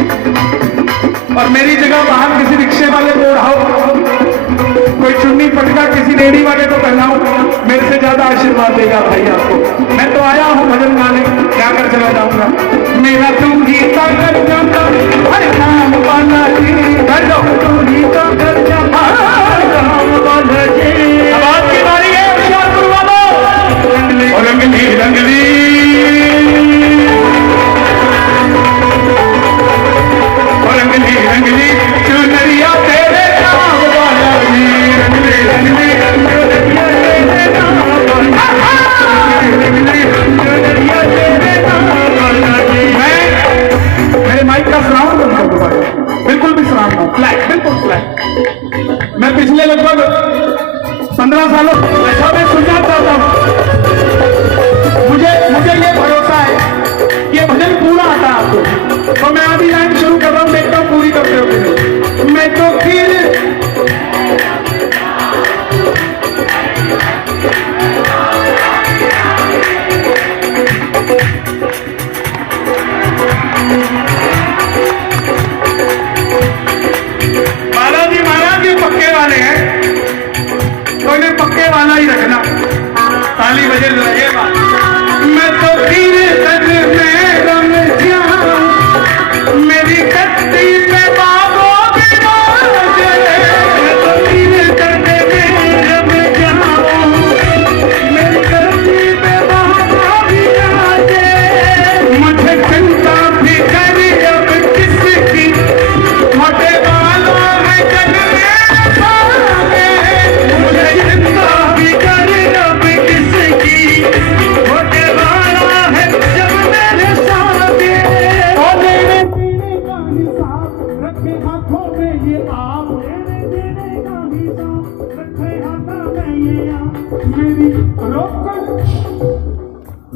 और मेरी जगह बाहर किसी रिक्शे वाले को उड़ाओ, कोई चुन्नी पटका किसी रेडी वाले को पहनाओ, मेरे से ज्यादा आशीर्वाद देगा भाई आपको। मैं तो आया हूँ भजन गाने, क्या कर चला जाऊंगा। मेरा तुम गीता कर जाता हर नाम वाला जी, तुम गीता कर जाता नाम वाला जी। अब आपकी बारी है होशियारपुर वालों। रंगली रंगली रंगली रंगली चुनरिया तेरे नाम वाला जी, रंगली रंगली चुनरिया तेरे नाम वाला जी, रंगली चुनरिया तेरे नाम वाला जी। मैं मेरे माइक का साउंड बंद कर दूंगा, बिल्कुल भी साउंड ना, फ्लैट, बिल्कुल फ्लैट। मैं पिछले लगभग 15 सालों ऐसा मैं सुनना चाहता हूँ। मुझे ये भरोसा है ये भजन पूरा आता है आपको, तो मैं आधी लाइन शुरू कर रहा हूँ, देखता हूँ पूरी करते हो। मैं तो फिर बालाजी महाराज ये पक्के वाले हैं, तो इन्हें पक्के वाला ही रखना। ताली बजे लगे बात। मैं तो फिर तक में रम जाऊं, मेरी कत्ती में बाबों की बाजे। मैं तो फिर तक में रम जाऊं, मेरी कत्ती में बाबों की बाजे। मुझे चिंता भी करी अब किसकी, मोटे बालों में जग में सावे। मुझे चिंता भी करी अब किसकी, मोटे वाला है जब मेरे सामने। रखे हाथों में ये आप, रखे हाथों में ये आप। मेरी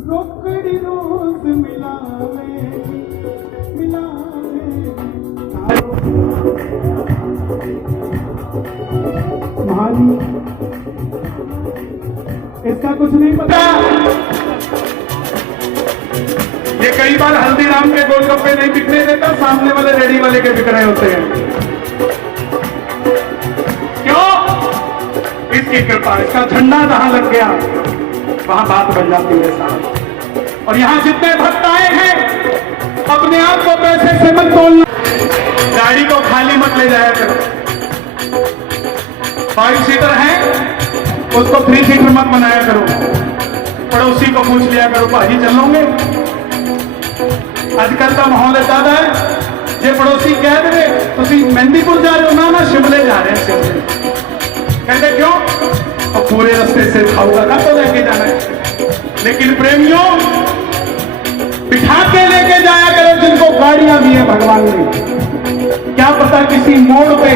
रोकड़ी रोज मिला महानी इसका कुछ नहीं पता। ये कई बार हल्दीराम के गोलगप्पे नहीं बिकने देता, सामने वाले रेडी वाले के बिक रहे होते हैं। क्यों? इसकी कृपा, इसका झंडा जहां लग गया वहां बात बन जाती है साहब। और यहां जितने भक्त आए हैं अपने आप को पैसे से मत तोलना, गाड़ी को खाली मत ले जाया करो। 5 सीटर है उसको 3 सीटर मत बनाया करो। पड़ोसी को पूछ लिया करो, भाजी चलोगे? आजकल का माहौल ज्यादा है, जे पड़ोसी कह दे तुम मेहंदीपुर जा रहे हो ना, शिमले जा रहे हैं। शिमले कहते क्यों? और पूरे रास्ते से खाऊंगा का तो लेके जाना है। लेकिन प्रेमियों, बिठा के लेके जाया करो जिनको गाड़ियां दी है भगवान ने। क्या पता किसी मोड़ पे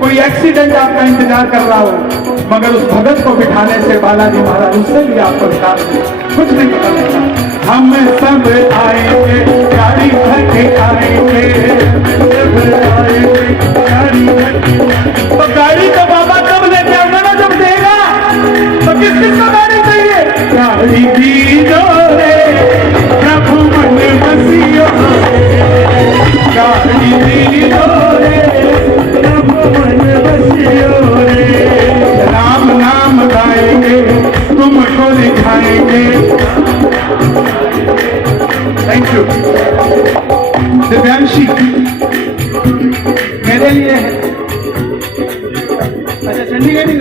कोई एक्सीडेंट आपका इंतजार कर रहा हो, मगर उस भगत को बिठाने से बालाजी महाराज उससे भी आपको निकाल दे, कुछ नहीं पता लगता। हम सब आएंगे गाड़ी भर के आएंगे, गाड़ी भर के। तो गाड़ी तो बाबा कब लेके आऊंगा ना, जब देगा। तो किस किस को गाड़ी चाहिए? गाड़ी दीजो रे प्रभु मन बसियो, गाड़ी दीजो रे प्रभु मन बसियो रे। राम नाम गाएंगे तुमको दिखाएंगे। थैंक यू दिव्यांशी, मेरे लिए है। अच्छा चंडीगढ़ ही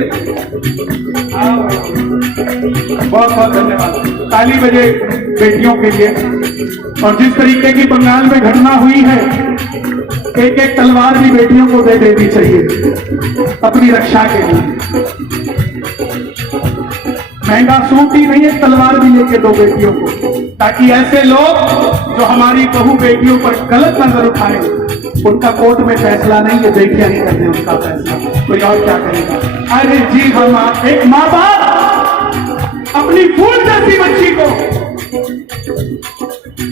बहुत बहुत धन्यवाद। ताली बजे बेटियों के लिए। और जिस तरीके की बंगाल में घटना हुई है, एक एक तलवार भी बेटियों को दे देनी चाहिए अपनी रक्षा के लिए। महंगा सूट ही नहीं, एक तलवार भी लेके दो बेटियों को, ताकि ऐसे लोग जो हमारी बहू बेटियों पर गलत नजर उठाए, उनका कोर्ट में फैसला नहीं, ये बेटियां ही करने उनका फैसला, कोई और क्या करेगा। अरे जी हम एक माँ बाप अपनी फूल जैसी बच्ची को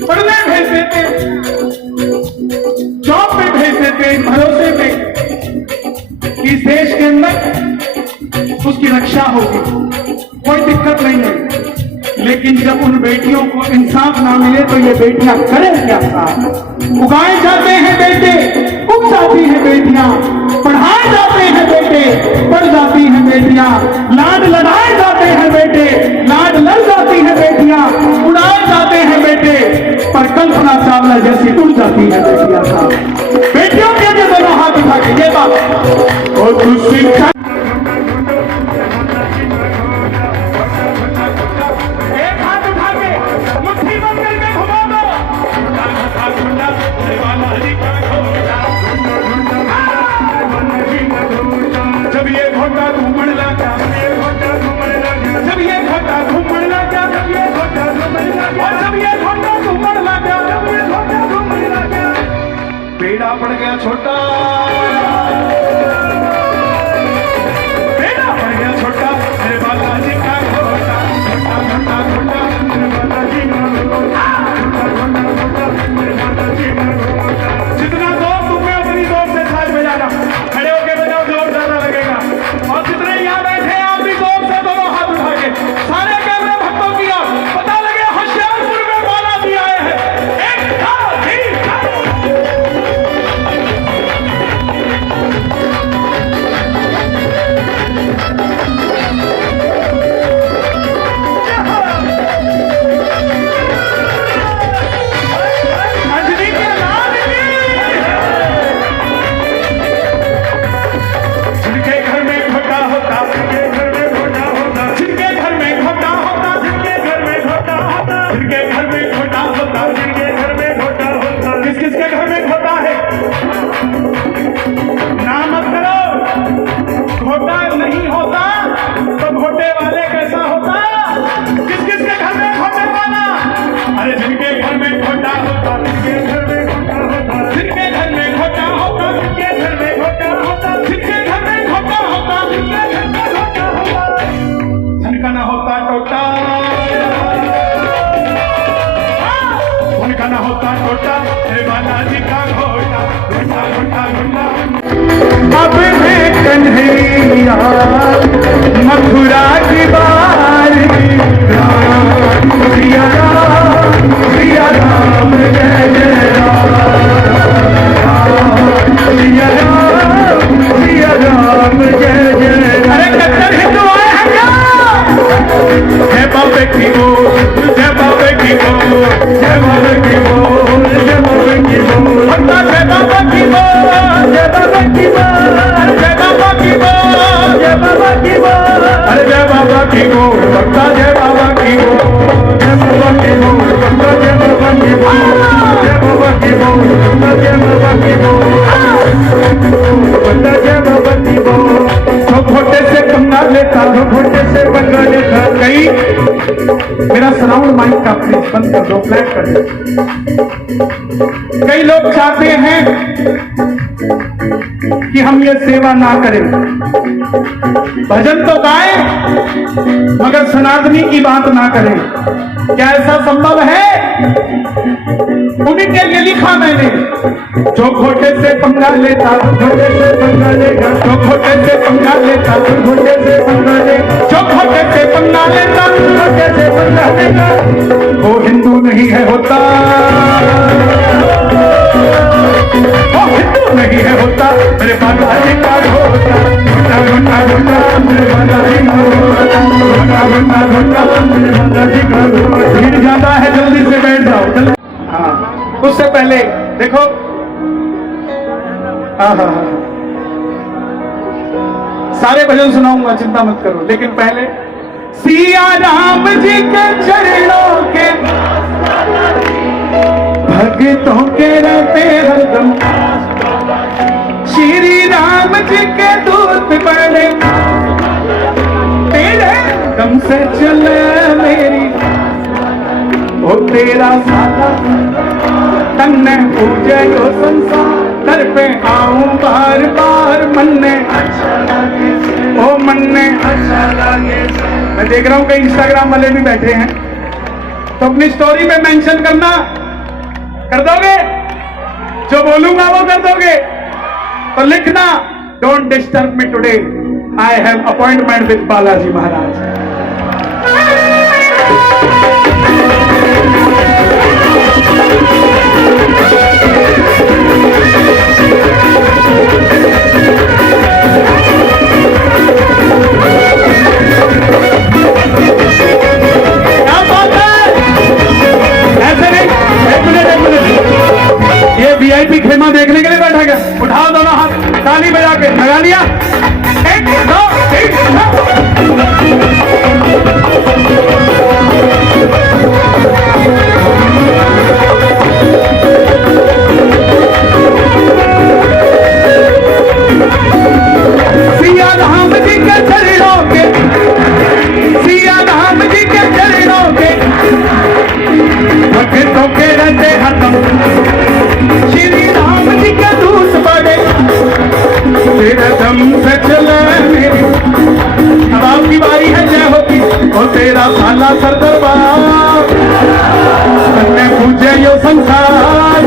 पढ़ने भेज देते, जॉब पे भेज देते, भरोसे पे कि इस देश के अंदर उसकी रक्षा होगी, कोई दिक्कत नहीं है। लेकिन जब उन बेटियों को इंसाफ ना मिले तो ये बेटियां करें क्या साथ? उगाए जाते हैं बेटे, उग जाती हैं बेटियां, पढ़ाए जाते हैं बेटे, पढ़ जाती हैं बेटियां, लाड लड़ाए जाते हैं बेटे, लाड लड़ जाती हैं बेटियां, उड़ाए जाते हैं बेटे, पर कल्पना चावला जैसी उड़ जाती है बेटियां साहब। बेटियों के लिए दोनों हाथ उठा के ये बात और तू शिक्षा बेड़ा पड़ गया छोटा, बेड़ा पड़ गया छोटा, मेरे बालाजी का घोटा, घोटा घोटा घोटा, मेरे बालाजी का घोटा, घोटा घोटा घोटा, मेरे बालाजी का घोटा। जितना जोर तुम्हें उतनी जोर से साज बजाना, खड़े होके बजाओ, जोर ज्यादा लगेगा। और जितने यहाँ बैठे हैं आप भी जोर से दोनों हाथ उठा के सारे कैमरे भक्तों की ओर पता लगे होशियारपुर में बालाजी आए हैं। एक था नहीं होता तो घोटे वाले कैसा होता? किस किस के घर में घोटे वाला? अरे जिनके घर में घोटा होता, जिनके घर में घोटा होता, जिनके घर में घोटा होता, जिनके घर में घोटा होता, जिनके घर में घोटा होता, जिनके घर में घोटा होता, धनका ना होता टोटा, धनका ना होता टोटा, हे बालाजी का घोटा, घोटा घोटा घोटा। अब है कन्हैया मथुरा की बारी, राम सिया राम सिया राम जय जय राम, सिया राम जय जय। अरे कट्टर हिंदू आए हैं क्या? जय बाबे की बोल, जय बाबे की बोल, जय बाबे की बोल, जय बाबे की बोल, जय बाबा की बोल, जय बाबा की बोल, जय बाबा की बोल, जय बाबा की बोल। अरे जय बाबा की बोल, भक्ता जय बाबा की बोल, जय बाबा की बोल, भक्ता जय बाबा की बोल, जय बाबा की बोल, भक्ता जय बाबा की बोल, भक्ता जय बाबा की बोल। तो घोटे से पंगा लेता, तो घोटे से पंगा लेता। कई मेरा सराउंड माइक का प्लीज बंद कर दो, फ्लैट कर दो। कई लोग चाहते हैं कि हम ये सेवा ना करें, भजन तो गाएं मगर सनातनी की बात ना करें। क्या ऐसा संभव है? उन्हीं के लिए लिखा मैंने, जो घोटे से पंगा लेता, घोटे से पंगा लेगा, जो घोटे से पंगा लेता, घोटे से पंगा लेगा, जो घोटे से पंगा लेता, घोटे से पंगा लेगा, वो हिंदू नहीं है होता, वो हिंदू नहीं है होता, मेरे बालाजी का घोटा, घोटा घोटा घोटा, मेरे बालाजी का घोटा, घोटा घोटा घोटा, मेरे बालाजी का घोटा। भीड़ ज्यादा है, जल्दी से बैठ जाओ, जल्दी। हाँ, उससे पहले देखो, सारे भजन सुनाऊंगा, चिंता मत करो, लेकिन पहले सिया राम जी के चरणों के भक्तों के रहते हरदम, श्री राम जी के दूत बड़े, तेरे दम से चले मेरी ओ तेरा साला तन ने पूजे यो संसार, दर पे आऊं बार बार, मन ने अच्छा लगे, ओ मन ने अच्छा लगे। मैं देख रहा हूं कई इंस्टाग्राम वाले भी बैठे हैं, तो अपनी स्टोरी में मेंशन करना, कर दोगे? जो बोलूंगा वो कर दोगे? तो लिखना, don't disturb me today, I have appointment with Balaji Maharaj. क्या बात है, ऐसे नहीं, एक मिनट, ये वीआईपी खेमा देखने के लिए बैठा क्या? उठाओ दोनों हाथ, ताली बजा के लगा लिया। एक दो तीन सिया धाम जी के चरणों के, सिया धाम जी के चरणों के भक्तों के रहते हतम, श्री राम जी के दूत बड़े तेरे दम से चले मेरी। अब आपकी बारी है, जय होगी और तेरा साला सर दरबार तन्ने पूजे यो संसार,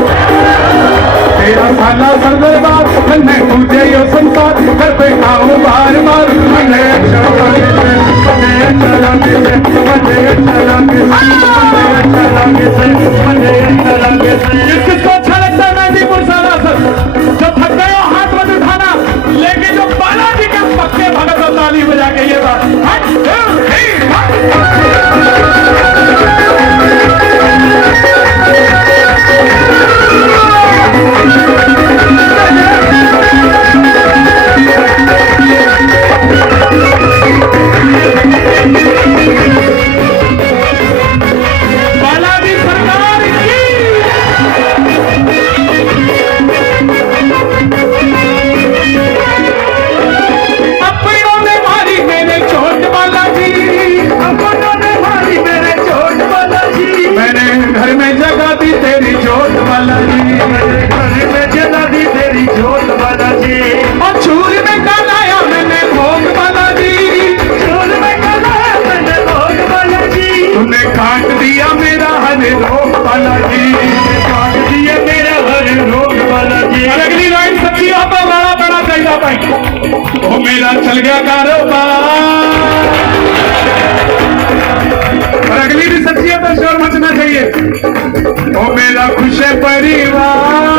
तेरा साला सर दरबार तन्ने पूजे यो संसार। घर पे आओ बार बार, मुझे अच्छा लगे से, मुझे अच्छा लगे से, मुझे अच्छा लगे से, मुझे अच्छा लगे से, मुझे अच्छा लगे से। किसको अच्छा लगता है मेहंदीपुर साला सर? जो थक गए हो हाथ मत उठाना, लेकिन जो बालाजी के पक्के भगत हो ताली बजा के ये बात। बालाजी सरकार की। अपनों ने मारी मेरे चोट बालाजी, अपनों ने मारी मेरे चोट बालाजी, मैंने घर में जगा दी तेरी चोट बालाजी, मैंने घर में जगा दी तेरी चोट बालाजी। और चूर में गलाया मैंने भोग बालाजी, चूर में गलाया मैंने भोग बालाजी। तूने काट दिया मेरा हर रोग बालाजी, काट दिया मेरा हर रोग बालाजी। और अगली लाइन सच्ची आप बड़ा बड़ा चाहिए भाई, वो मेरा चल गया कारोबार। और अगली भी सच्ची है तो शोर मचना चाहिए, वो मेरा खुश है परिवार,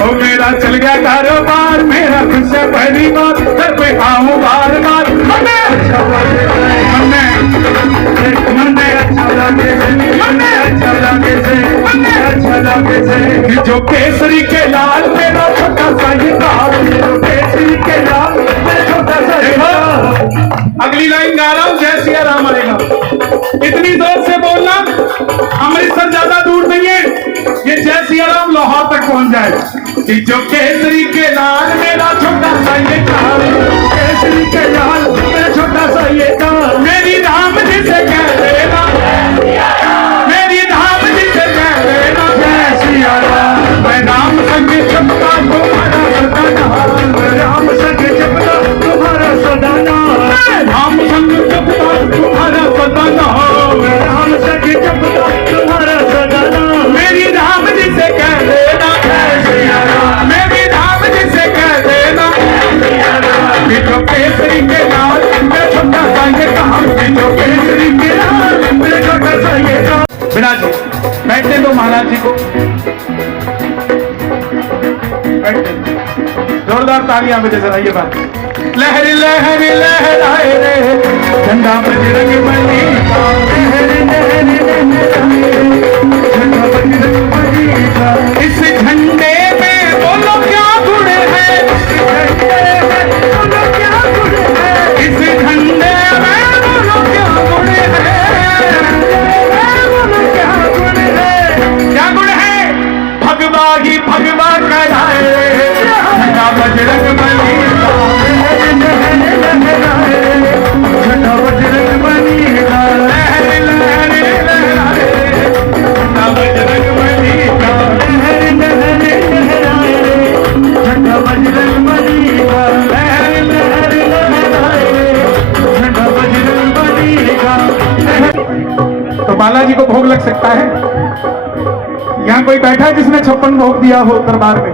वो मेरा चल गया कारोबार, मेरा खुश है परिवार। घर पे आऊं बार बार, मने अच्छा लगे, मने अच्छा लगे, मने अच्छा लगे से, मने अच्छा लगे से। जो केसरी के लाल मेरा छोटा सा ये लाल, जो केसरी के लाल मेरा छोटा सा ये लाल। अगली लाइन गा रहा हूं, जय सिया राम आएगा। इतनी जोर से बोलना, अमृतसर ज्यादा दूर नहीं है, ये जय सिया राम लाहौर तक पहुंच जाए। कि जो केसरी के लाल मेरा छोटा सा ये लाल, केसरी के लाल मेरा छोटा सा ये लाल। मेरी राम जी से कह देना, मेरी राम जी से कह देना, जय सिया राम। मैं राम संग जपता तुम्हारा सदा नाम, राम संग जपता तुम्हारा सदा नाम, राम संग जपता तुम्हारा सदा नाम, राम संग जपता तुम्हारा सदा नाम। मेरी राम जी से कह देना, जय सिया राम। मेरी राम जी से कह देना, कि जो केसरी के लाल मैं छोटा सा ये काम, कि जो केसरी के लाल मैं छोटा सा ये काम। बिना जी बैठने दो महाराज जी को, बैठने जोरदार तालियां बजे जरा ये बात। लहरी लहरी लहराए रे झंडा बजरंग बली का, लहरी लहरी लहराए रे झंडा बजरंग बली का। इस झंडे में बोलो क्या गुण है, इस झंडे में बोलो क्या गुण है, इस झंडे में बोलो क्या गुण है, बोलो क्या गुण है। क्या गुण है? भगवा ही भगवा कराए झंडा बजरंग बली का, झंडा बजरंग बली का, लहरी लहरी लहराए झंडा बजरंग बली का, लहरी लहरी लहराए झंडा बजरंग बली का, लहरी लहरी लहराए झंडा बजरंग बली का। तो बालाजी को भोग लग सकता है? यहाँ कोई बैठा है जिसने 56 भोग दिया हो दरबार में?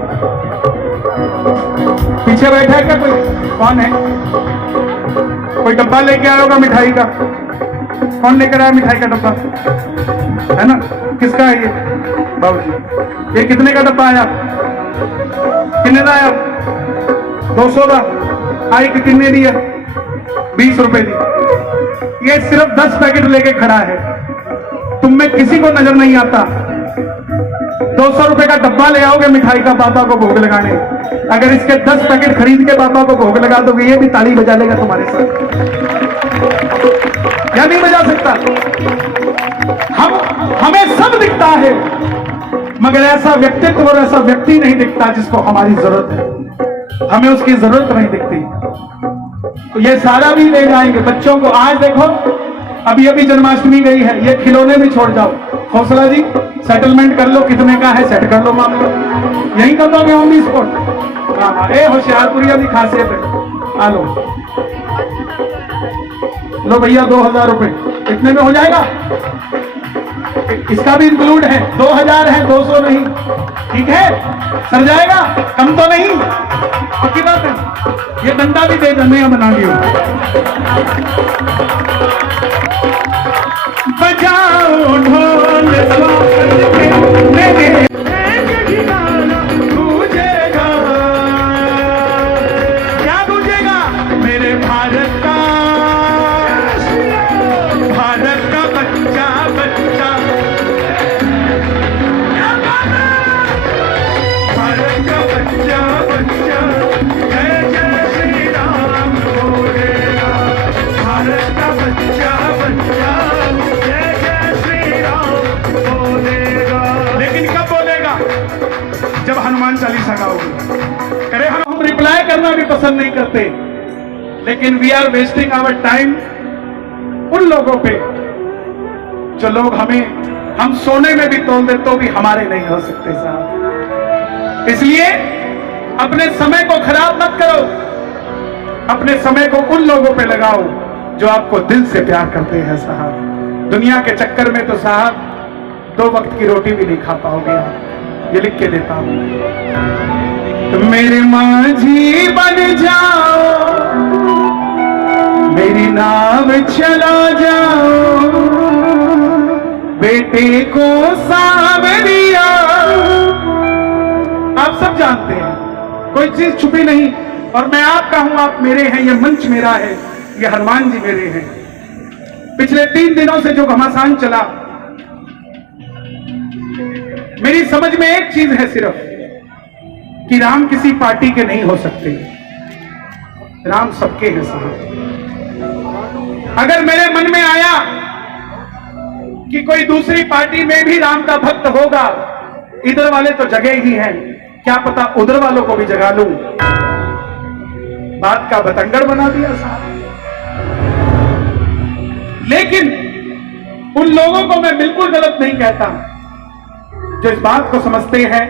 पीछे बैठा है क्या कोई? कौन है? कोई डब्बा लेके आया होगा मिठाई का। कौन लेकर आया मिठाई का डब्बा? है ना? किसका है ये? बाबूजी। ये कितने का डब्बा आया? किन्ने दा है 200 का आई कि किन्ने दी है 20 रुपए दी। ये सिर्फ 10 पैकेट लेके खड़ा है, तुम में किसी को नजर नहीं आता। 200 रुपए का डब्बा ले आओगे मिठाई का बाबा को भोग लगाने, अगर इसके 10 पैकेट खरीद के बाबा को भोग लगा दोगे ये भी ताली बजा लेगा तुम्हारे साथ, या नहीं बजा सकता? हमें सब दिखता है मगर ऐसा व्यक्तित्व और ऐसा व्यक्ति नहीं दिखता जिसको हमारी जरूरत है, हमें उसकी जरूरत नहीं दिखती। तो ये सारा भी ले जाएंगे बच्चों को। आज देखो अभी अभी जन्माष्टमी गई है, ये खिलौने भी छोड़ जाओ। हौसला जी सेटलमेंट कर लो, कितने का है सेट कर लो मामला, यही कर दोगे ऑन दी स्पॉट। हाँ ए होशियारपुरिया की खासियत है। आ लो भैया 2000 रुपए इतने में हो जाएगा, इसका भी इंक्लूड है, 2000 है 200 नहीं, ठीक है सर जाएगा, कम तो नहीं, पक्की बात है। ये डंडा भी दे देने बना लियो। बजाओ ढोल मेरे गूंजेगा, क्या गूंजेगा? मेरे भारत का बच्चा बच्चा, भारत का बच्चा बच्चा जय जय श्री राम बोलेगा, भारत का बच्चा बच्चा जय जय श्री राम बोलेगा। लेकिन कब बोलेगा? जब हनुमान चालीसा गाओगे। करे हम रिप्लाई करना भी पसंद नहीं करते, लेकिन we are wasting our time उन लोगों पे जो लोग हम सोने में भी तोल दे तो भी हमारे नहीं हो सकते साहब। इसलिए अपने समय को खराब मत करो, अपने समय को उन लोगों पे लगाओ जो आपको दिल से प्यार करते हैं साहब। दुनिया के चक्कर में तो साहब 2 वक्त की रोटी भी नहीं खा पाओगे आप। ये लिख के देता हूं, तो मेरे माझी बन जाओ, मेरी नाव चला जाओ, बेटे को सावरिया। आप सब जानते हैं कोई चीज छुपी नहीं, और मैं आपका हूं आप मेरे हैं, ये मंच मेरा है, ये हनुमान जी मेरे हैं। पिछले 3 दिनों से जो घमासान चला, मेरी समझ में एक चीज है सिर्फ कि राम किसी पार्टी के नहीं हो सकते, राम सबके हैं साहब। अगर मेरे मन में आया कि कोई दूसरी पार्टी में भी राम का भक्त होगा, इधर वाले तो जगह ही हैं, क्या पता उधर वालों को भी जगा लूं। बात का बतंगड़ बना दिया साहब। लेकिन उन लोगों को मैं बिल्कुल गलत नहीं कहता जो इस बात को समझते हैं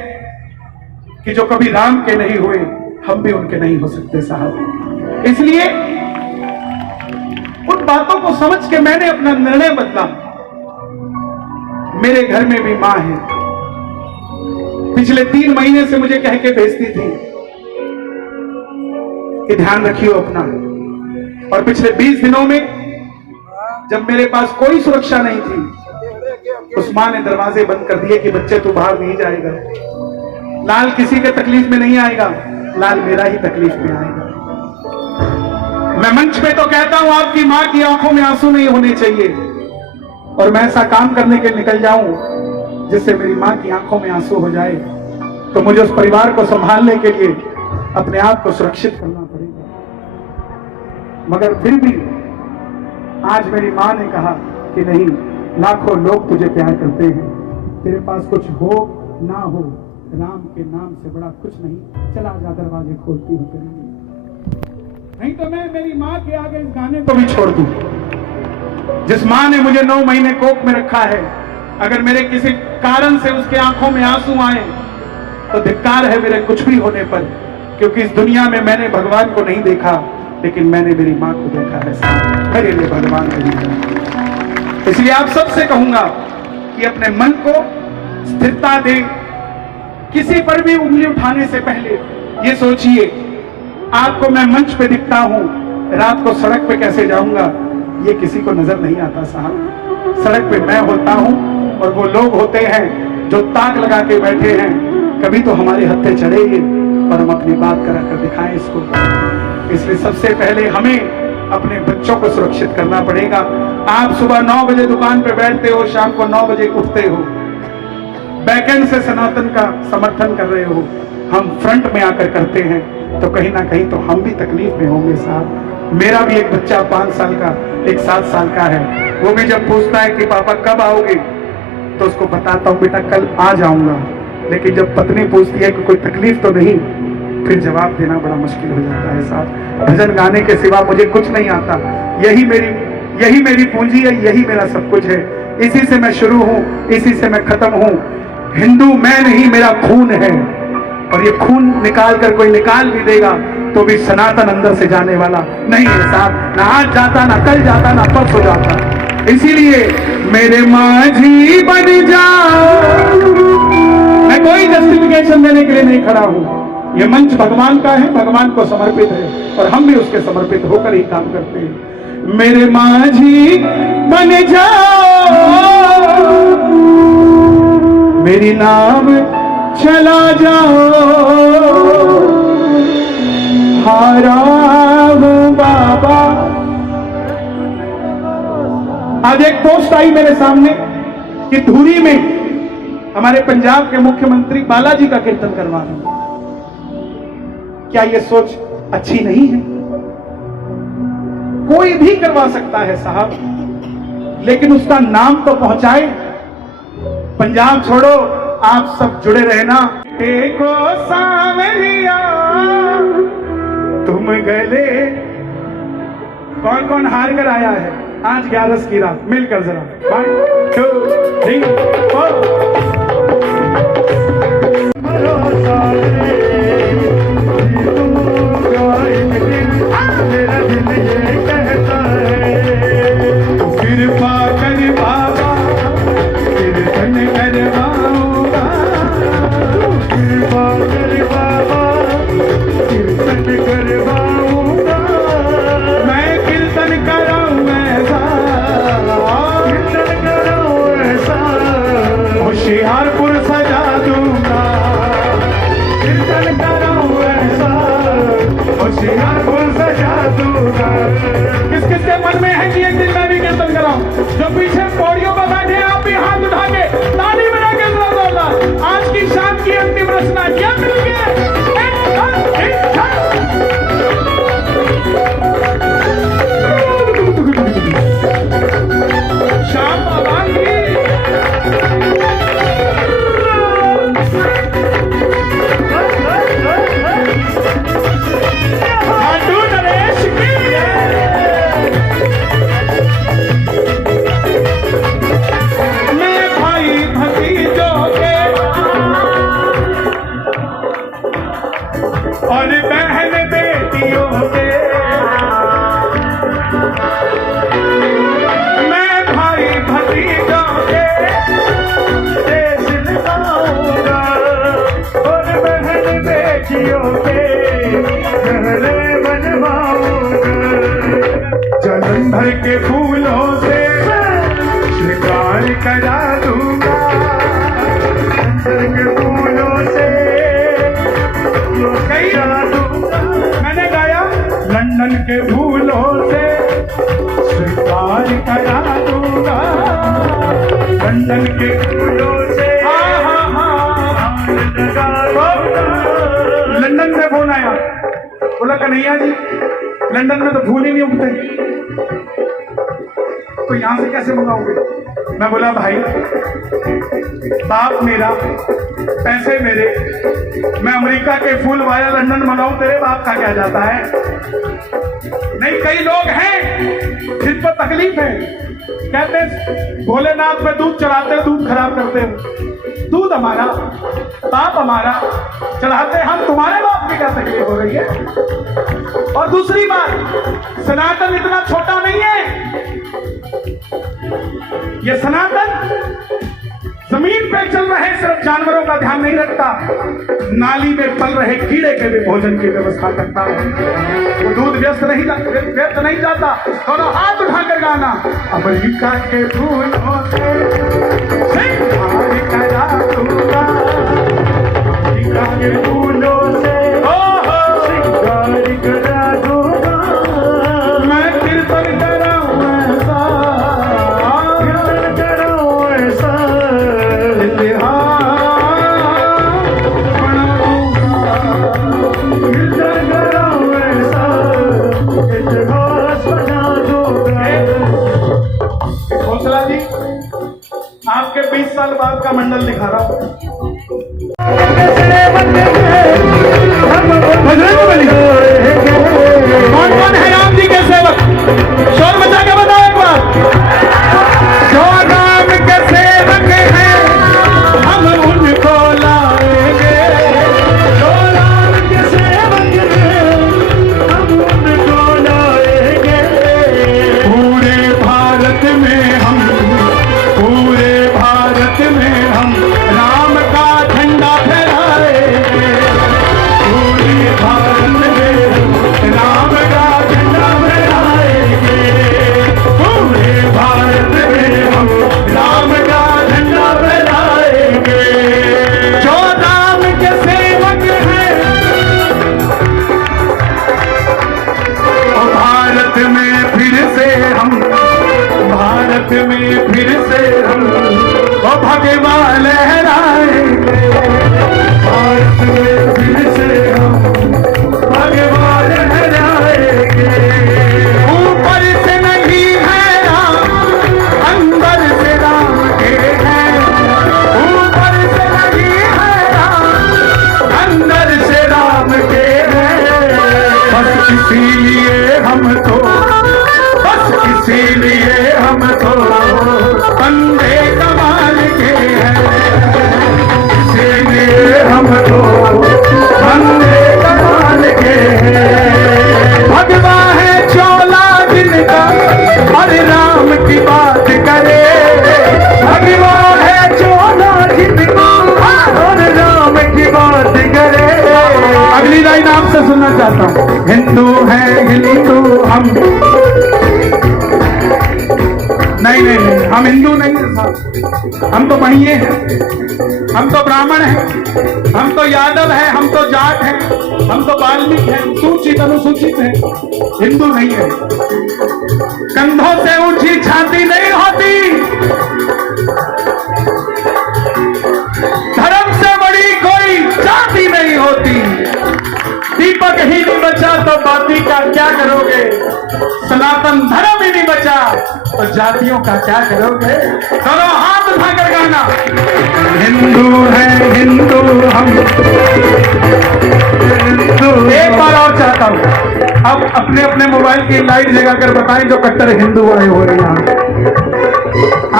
कि जो कभी राम के नहीं हुए हम भी उनके नहीं हो सकते साहब। इसलिए उन बातों को समझ के मैंने अपना निर्णय बदला। मेरे घर में भी मां है, पिछले 3 महीने से मुझे कह के भेजती थी कि ध्यान रखियो अपना, और पिछले 20 दिनों में जब मेरे पास कोई सुरक्षा नहीं थी, उस मां ने दरवाजे बंद कर दिए कि बच्चे तू बाहर नहीं जाएगा, लाल किसी के तकलीफ में नहीं आएगा, लाल मेरा ही तकलीफ में आएगा। मैं मंच पे तो कहता हूं आपकी मां की आंखों में आंसू नहीं होने चाहिए, और मैं ऐसा काम करने के निकल जाऊं जिससे मेरी मां की आंखों में आंसू हो जाए, तो मुझे उस परिवार को संभालने के लिए अपने आप को सुरक्षित करना पड़ेगा। मगर फिर भी आज मेरी मां ने कहा कि नहीं, लाखों लोग तुझे प्यार करते हैं, तेरे पास कुछ हो ना हो, राम के नाम से बड़ा कुछ नहीं, चला जा दरवाजे खोलती हूं तेरे लिए। नहीं तो मैं मेरी मां के आगे इस गाने को भी छोड़ दूं। जिस मां ने मुझे 9 महीने कोख में रखा है, अगर मेरे किसी कारण से उसके आंखों में आंसू आए तो धिक्कार है मेरे कुछ भी होने पर, क्योंकि इस दुनिया में मैंने भगवान को नहीं देखा, लेकिन मैंने मेरी मां को देखा है, मेरे लिए भगवान है। इसलिए आप सबसे कहूंगा कि अपने मन को स्थिरता दे, किसी पर भी उंगली उठाने से पहले ये सोचिए, आपको मैं मंच पे दिखता हूं, रात को सड़क पे कैसे जाऊंगा ये किसी को नजर नहीं आता साहब। सड़क पे मैं होता हूं और वो लोग होते हैं जो ताक लगा के बैठे हैं, कभी तो हमारे हत्थे चढ़े और हम अपनी बात करा कर दिखाएं इसको। इसलिए सबसे पहले हमें अपने बच्चों को सुरक्षित करना पड़ेगा। आप सुबह 9 बजे दुकान पे बैठते हो, शाम को 9 बजे उठते हो, बैकएंड से सनातन का समर्थन कर रहे हो, हम फ्रंट में आकर करते हैं, तो कहीं ना कहीं तो हम भी तकलीफ में होंगे साहब। मेरा भी एक बच्चा 5 साल का, एक 7 साल का है, वो भी जब पूछता है कि पापा कब आओगे, तो उसको बताता हूँ बेटा कल आ जाऊंगा। लेकिन जब पत्नी पूछती है कि कोई तकलीफ तो नहीं, फिर जवाब देना बड़ा मुश्किल हो जाता है साहब। भजन गाने के सिवा मुझे कुछ नहीं आता, यही मेरी पूंजी है, यही मेरा सब कुछ है। इसी से मैं शुरू हूँ, इसी से मैं खत्म हूँ। हिंदू मैं नहीं, मेरा खून है, और ये खून निकाल कर कोई निकाल भी देगा तो भी सनातन अंदर से जाने वाला नहीं है साहब। ना आज जाता, ना कल जाता, ना परसों जाता। इसीलिए मेरे माझी बन जाओ। मैं कोई जस्टिफिकेशन देने के लिए नहीं खड़ा हूं, ये मंच भगवान का है, भगवान को समर्पित है, और हम भी उसके समर्पित होकर ही काम करते हैं। मेरे माझी बन जाओ, मेरी नाम चला जाओ, हाराम बाबा। आज एक पोस्ट आई मेरे सामने कि धुरी में हमारे पंजाब के मुख्यमंत्री बालाजी का कीर्तन करवा रहे हैं। क्या यह सोच अच्छी नहीं है? कोई भी करवा सकता है साहब, लेकिन उसका नाम तो पहुंचाए। पंजाब छोड़ो, आप सब जुड़े रहना। देखो सावरिया तुम गले, कौन कौन हार कर आया है आज 11 की रात? मिलकर जरा 1 2 3 4। मेरा दिल ये कहता है, कृपा कर बाबा, कीर्तन करवाऊंगा, कृपा कर बाबा, कीर्तन करवाऊंगा। मैं कीर्तन कराऊं ऐसा, कीर्तन कराऊं ऐसा, होशियारपुर सजा दूंगा। कीर्तन कराऊं ऐसा, होशियारपुर सजा दूंगा। किस किस के मन में है कि एक दिन मैं भी कीर्तन कराऊं? जो पीछे पौड़ियों पर बैठे आप भी हाथ उठा के ताली बना के जोरदार। आज की शाम की अंतिम रचना क्या मिल गया? शाम आवाज़ और बहन बेटियों के, मैं भाई भतीजों के देश निभाऊंगा, और बहन बेटियों के घरे बनवाऊंगा। जलंधर के फूलों से श्रृंगार करा दूंगा, जलंधर के फूलों से मैंने गाया, लंदन के फूलों से श्रृंगार करा दूंगा, लंदन के फूलों से। लंदन से फोन आया, बोला कन्हैया जी लंदन में तो फूल ही नहीं उगते, तो यहां से कैसे मंगाओगे? मैं बोला भाई बाप मेरा, पैसे मेरे, मैं अमेरिका के फूल वाया लंदन मंगाऊं, तेरे बाप का क्या जाता है? नहीं, कई लोग हैं जिन पर तकलीफ है, कहते हैं भोलेनाथ पे दूध चढ़ाते हो, दूध खराब करते हो। दूध हमारा, बाप हमारा, चढ़ाते हम, तुम्हारे बाप की क्या तकलीफ हो रही है? और दूसरी बात, सनातन इतना छोटा नहीं है। ये सनातन जमीन पे चल रहे सिर्फ जानवरों का ध्यान नहीं रखता, नाली में पल रहे कीड़े के भी भोजन की व्यवस्था करता है। वो दूध व्यर्थ नहीं जाता। दोनों हाथ उठाकर गाना, अमेरिका के फूलों से श्रृंगार करा दूंगा, अमेरिका के फूलों से 20 साल बाद का मंडल दिखा रहा हूं। कौन कौन है राम जी के सेवक? शोर मचा के बताओ एक बार। जो राम के सेवक हैं हम उनको लाएंगे, जो राम के सेवक हैं हम उनको लाएंगे। पूरे भारत में हम राम का झंडा फहराएंगे। पूरे भारत में राम का झंडा फहराएंगे। पूरे भारत में हम राम का झंडा फहराएंगे। जो राम के सेवक हैं और भारत में फिर से हम भगवान लहराएंगे। भारत में फिर से हम भगवान लहराएंगे। ऊपर से नहीं है राम, अंदर से राम के हैं। ऊपर से नहीं है राम, अंदर से राम के हैं। बस इसीलिए हम तो बंदे कमाल के हैं। इसीलिए हम तो बंदे कमाल के हैं। भगवा है चोला जिनका और राम की बात करे। भगवा है चोला जिनका और राम की बात करे। अगली लाइन आपसे सुनना चाहता हूँ। हिंदू है हिंदू हम नहीं, हम हिंदू नहीं है साहब। हम तो बढ़िए हैं, हम तो ब्राह्मण हैं, हम तो यादव हैं, हम तो जाट हैं, हम तो वाल्मीकि हैं, सूचित अनुसूचित हैं। हिंदू नहीं है। कंधों से ऊंची छाती नहीं होती, धर्म से बड़ी कोई जाति नहीं होती। दीपक ही नहीं बचा तो बाती का क्या करोगे? सनातन धर्म ही नहीं बचा तो जातियों का क्या करोगे? दोनों हाथ उठाकर गाना। हिंदू है हिंदू हम हिंदू। एक बार और चाहता हूं, अब अपने अपने मोबाइल की लाइट जगाकर बताएं जो कट्टर हिंदू आए हो रहे हैं।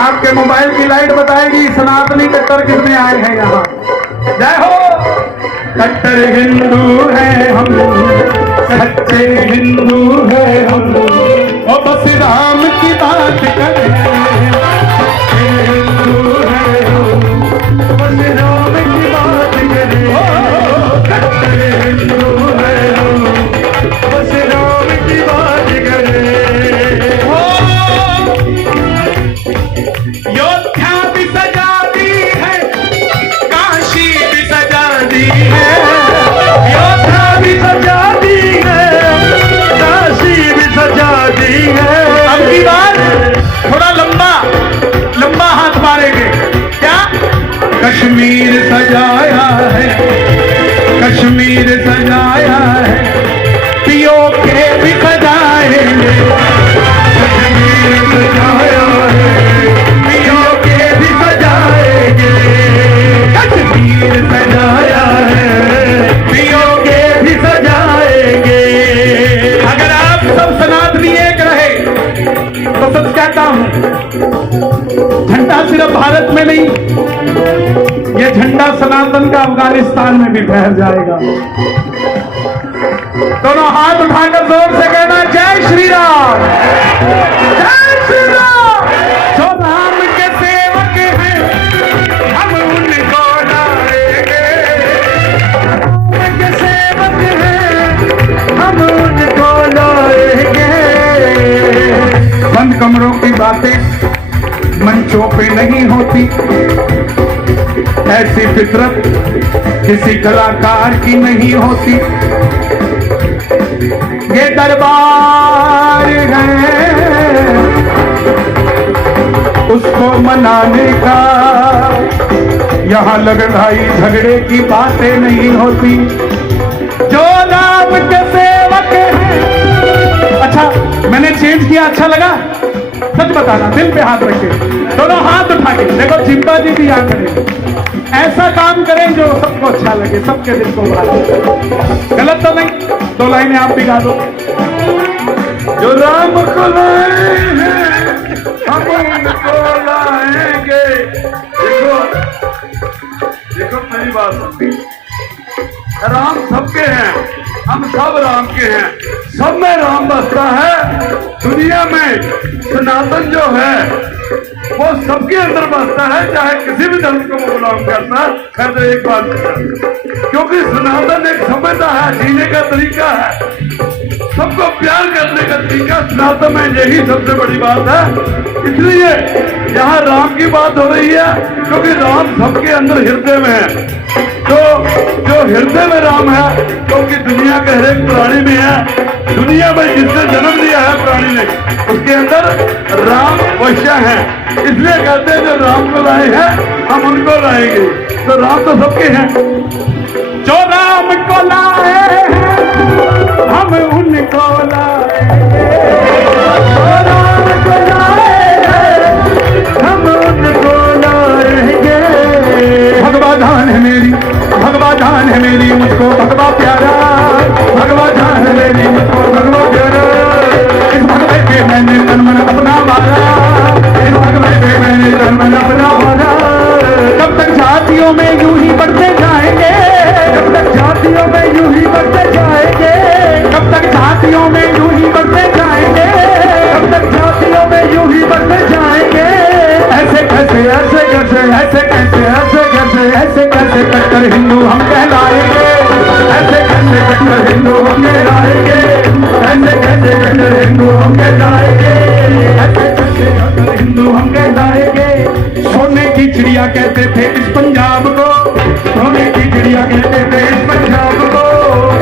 आपके मोबाइल की लाइट बताएगी सनातनी कट्टर कितने आए हैं यहाँ। जय हो। कट्टर हिंदू है हम, सच्चे हिंदू है हम, और बस राम की बात करें। हिंदू है हम, बस राम की बात करें। कट्टर हिंदू है हम, बस राम की बात करें। योद्धा भी सजा दी है, काशी भी सजा दी है। योद्धा भी सजा दी है, काशी भी सजा दी है। अब की बात थोड़ा लंबा हाथ मारेंगे। क्या? कश्मीर सजाया है, कश्मीर सजाया है, पियो के भी सजाएंगे। कश्मीर सजाया है, पियो के भी सजाएंगे। कश्मीर सजाया है, पियो के भी सजाएंगे। अगर आप सब सनातनी एक रहे तो सच कहता हूं, झंडा सिर्फ भारत में नहीं, ये झंडा सनातन का अफगानिस्तान में भी फहर जाएगा। दोनों हाथ उठाकर जोर से कहना जय श्री राम, जय श्री राम। जो राम के सेवक हैं हम उनको लाएंगे। राम के सेवक हैं हम उनको लाएंगे। बंद कमरों की बातें मंचों पे नहीं होती, ऐसी फितरत किसी कलाकार की नहीं होती। ये दरबार है उसको मनाने का, यहाँ लड़ाई झगड़े की बातें नहीं होती। जो राम के सेवक हैं। अच्छा मैंने चेंज किया, अच्छा लगा? सच बताना, दिल पे हाथ रखे, दोनों हाथ उठा के देखो, चिंपा जी भी याद करें, ऐसा काम करें जो सबको अच्छा लगे, सबके दिल को बढ़ा। गलत तो नहीं? 2 लाइनें आप भी गा दो। जो राम को लाए हैं हम उनको लाएंगे। देखो देखो मेरी बात सुनिए, राम सबके हैं, हम सब राम के हैं, सब में राम बसता है। दुनिया में सनातन जो है वो सबके अंदर बसता है, चाहे किसी भी धर्म को वो गुलाम करता है। खैर तो एक बात, क्योंकि सनातन एक सभ्यता है, जीने का तरीका है, सबको प्यार करने का तरीका सनातन में, यही सबसे बड़ी बात है। इसलिए यहाँ राम की बात हो रही है, क्योंकि राम सबके अंदर हृदय में है। तो जो हृदय में राम है, क्योंकि दुनिया के हर एक प्राणी में है, दुनिया में जिसने जन्म लिया है प्राणी ने, उसके अंदर राम वैश्य है। इसलिए कहते हैं जो राम को लाए हैं हम उनको लाएंगे। तो राम तो सबके हैं, जो राम को लाए हैं हम उनको लाएंगे, जो राम को लाए हैं हम उनको लाएंगे। भगवा जान है मेरी, भगवा जान है मेरी, मुझको भगवा प्यारा, भगवा जान है मेरी, मुझको भगवा प्यारा। इस भगवे पे मैंने तन मन अपना मारा, इस भगवे पे मैंने तन मन अपना मारा। कब तक जातियों में यूं ही बढ़ते जाएंगे, कब तक जातियों में यूं ही बढ़ते जाएंगे, कब तक जातियों में यूं ही बढ़ते जाएंगे, कब तक जातियों में यूं ही बढ़ते जाएंगे। ऐसे कैसे, ऐसे कैसे, ऐसे कैसे, ऐसे कैसे, ऐसे कैसे कट्टर हिंदू हम कहलाएंगे, ऐसे कैसे कट्टर हिंदू हम कहलाएंगे, ऐसे कैसे कट्टर हिंदू हम कहलाएंगे, ऐसे कैसे कट्टर हिंदू हम कहलाएंगे। सोने की चिड़िया कहते थे इस पंजाब को, सोने की चिड़िया कहते थे इस पंजाब को,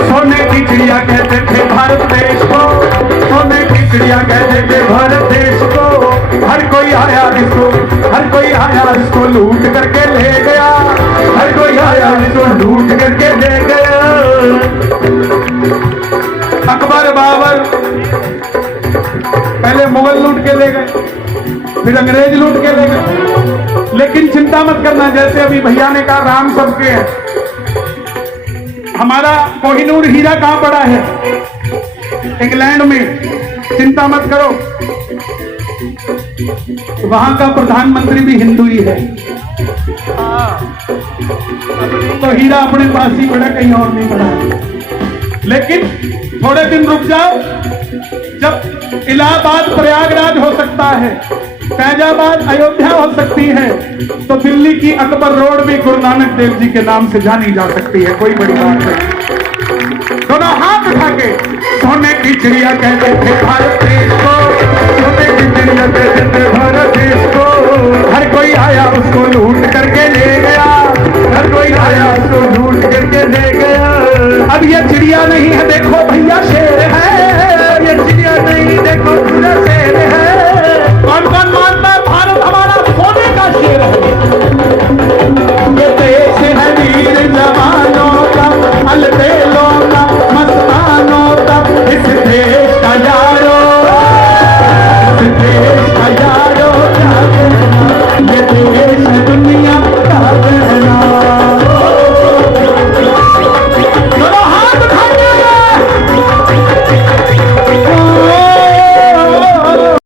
सोने की चिड़िया कहते थे भारत देश को, सोने की चिड़िया कहते थे भारत देश को। हर कोई आया इसको, हर कोई आया इसको लूट करके ले गया, हर कोई आया इसको लूट करके ले गया। अकबर बाबर पहले मुगल लूट के ले गए, फिर अंग्रेज लूट के ले गए। लेकिन चिंता मत करना, जैसे अभी भैया ने कहा राम सबके हैं, हमारा कोहिनूर हीरा कहां पड़ा है? इंग्लैंड में। चिंता मत करो, वहां का प्रधानमंत्री भी हिंदू ही है। तो हीरा अपने पास ही पड़ा, कहीं और नहीं पड़ा। लेकिन थोड़े दिन रुक जाओ, जब इलाहाबाद प्रयागराज हो सकता है, फैजाबाद अयोध्या हो सकती है, तो दिल्ली की अकबर रोड भी गुरु नानक देव जी के नाम से जानी जा सकती है। कोई बड़ी बात नहीं। दोनों हाथ उठा के, सोने की चिड़िया कहते थे भारत देश को, सोने की चिड़िया कहते थे भारत देश को। हर कोई आया उसको लूट करके ले गया, हर कोई आया उसको लूट करके ले गया। अब ये चिड़िया नहीं है देखो भैया शेर है, ये चिड़िया नहीं देखो पूरा शेर है। कौन कौन मानता है भारत हमारा सोने का शेर है? ये देश है वीर जवानों का, अलबेलों का, मस्तानों का, इस देश का यारो, इस देश